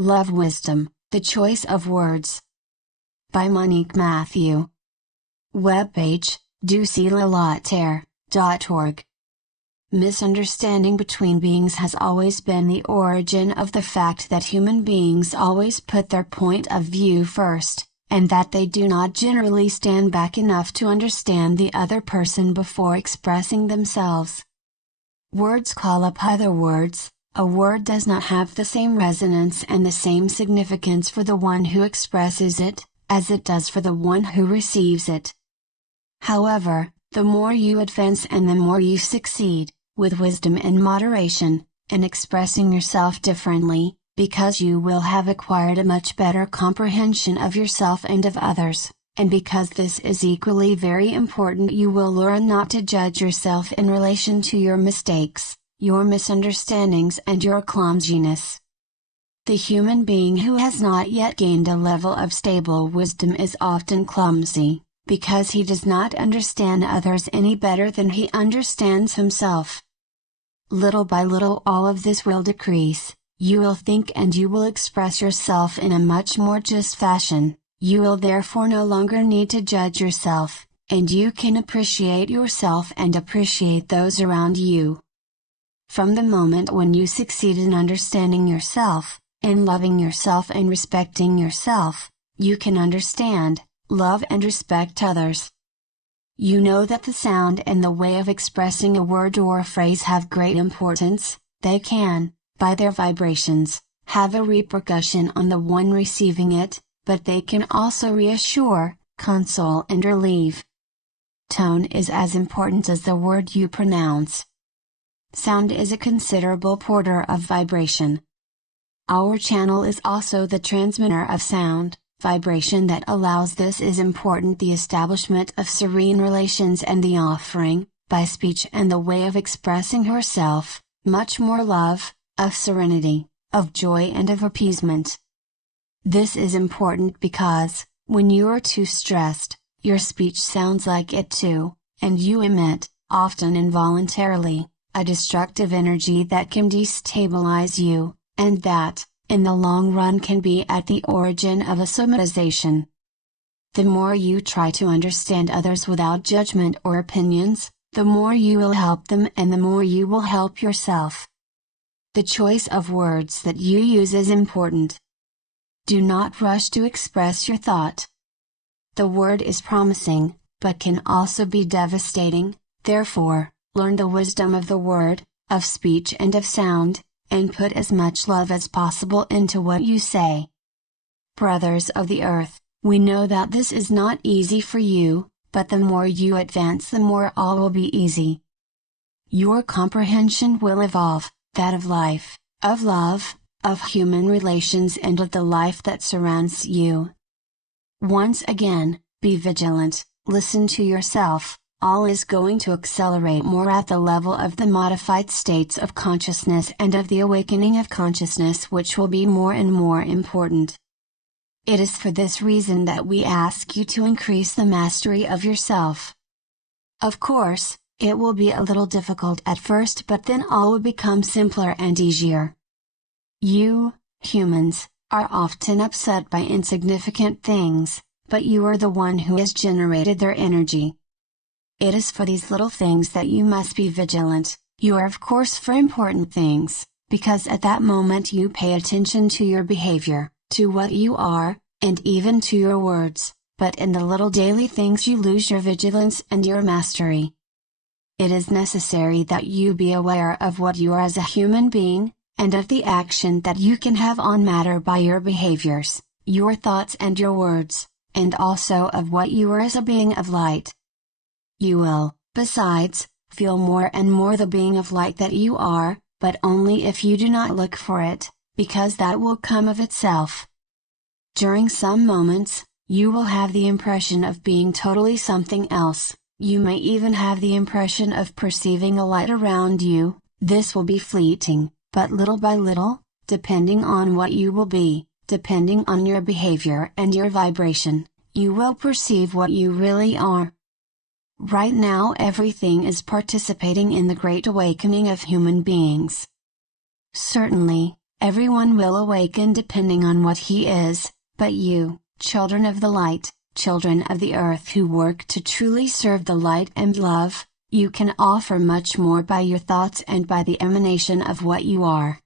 Love-Wisdom, The Choice of Words. By Monique Mathieu. Webpage, ducilalater.org. Misunderstanding between beings has always been the origin of the fact that human beings always put their point of view first, and that they do not generally stand back enough to understand the other person before expressing themselves. Words call up other words. A word does not have the same resonance and the same significance for the one who expresses it, as it does for the one who receives it. However, the more you advance and the more you succeed, with wisdom and moderation, in expressing yourself differently, because you will have acquired a much better comprehension of yourself and of others, and because this is equally very important, you will learn not to judge yourself in relation to your mistakes, your misunderstandings and your clumsiness. The human being who has not yet gained a level of stable wisdom is often clumsy, because he does not understand others any better than he understands himself. Little by little all of this will decrease, you will think and you will express yourself in a much more just fashion, you will therefore no longer need to judge yourself, and you can appreciate yourself and appreciate those around you. From the moment when you succeed in understanding yourself, in loving yourself and respecting yourself, you can understand, love and respect others. You know that the sound and the way of expressing a word or a phrase have great importance. They can, by their vibrations, have a repercussion on the one receiving it, but they can also reassure, console and relieve. Tone is as important as the word you pronounce. Sound is a considerable porter of vibration. Our channel is also the transmitter of sound, vibration that allows this is important the establishment of serene relations and the offering, by speech and the way of expressing herself, much more love, of serenity, of joy and of appeasement. This is important because, when you are too stressed, your speech sounds like it too, and you emit, often involuntarily, a destructive energy that can destabilize you, and that, in the long run can be at the origin of a somatization. The more you try to understand others without judgment or opinions, the more you will help them and the more you will help yourself. The choice of words that you use is important. Do not rush to express your thought. The word is promising, but can also be devastating, therefore, learn the wisdom of the word, of speech and of sound, and put as much love as possible into what you say. Brothers of the earth, we know that this is not easy for you, but the more you advance the more all will be easy. Your comprehension will evolve, that of life, of love, of human relations and of the life that surrounds you. Once again, be vigilant, listen to yourself. All is going to accelerate more at the level of the modified states of consciousness and of the awakening of consciousness, which will be more and more important. It is for this reason that we ask you to increase the mastery of yourself. Of course, it will be a little difficult at first, but then all will become simpler and easier. You, humans, are often upset by insignificant things, but you are the one who has generated their energy. It is for these little things that you must be vigilant. You are of course for important things, because at that moment you pay attention to your behavior, to what you are, and even to your words, but in the little daily things you lose your vigilance and your mastery. It is necessary that you be aware of what you are as a human being, and of the action that you can have on matter by your behaviors, your thoughts and your words, and also of what you are as a being of light. You will, besides, feel more and more the being of light that you are, but only if you do not look for it, because that will come of itself. During some moments, you will have the impression of being totally something else, you may even have the impression of perceiving a light around you. This will be fleeting, but little by little, depending on what you will be, depending on your behavior and your vibration, you will perceive what you really are. Right now everything is participating in the great awakening of human beings. Certainly, Everyone will awaken depending on what he is, but you, children of the light, children of the earth who work to truly serve the light and love, you can offer much more by your thoughts and by the emanation of what you are.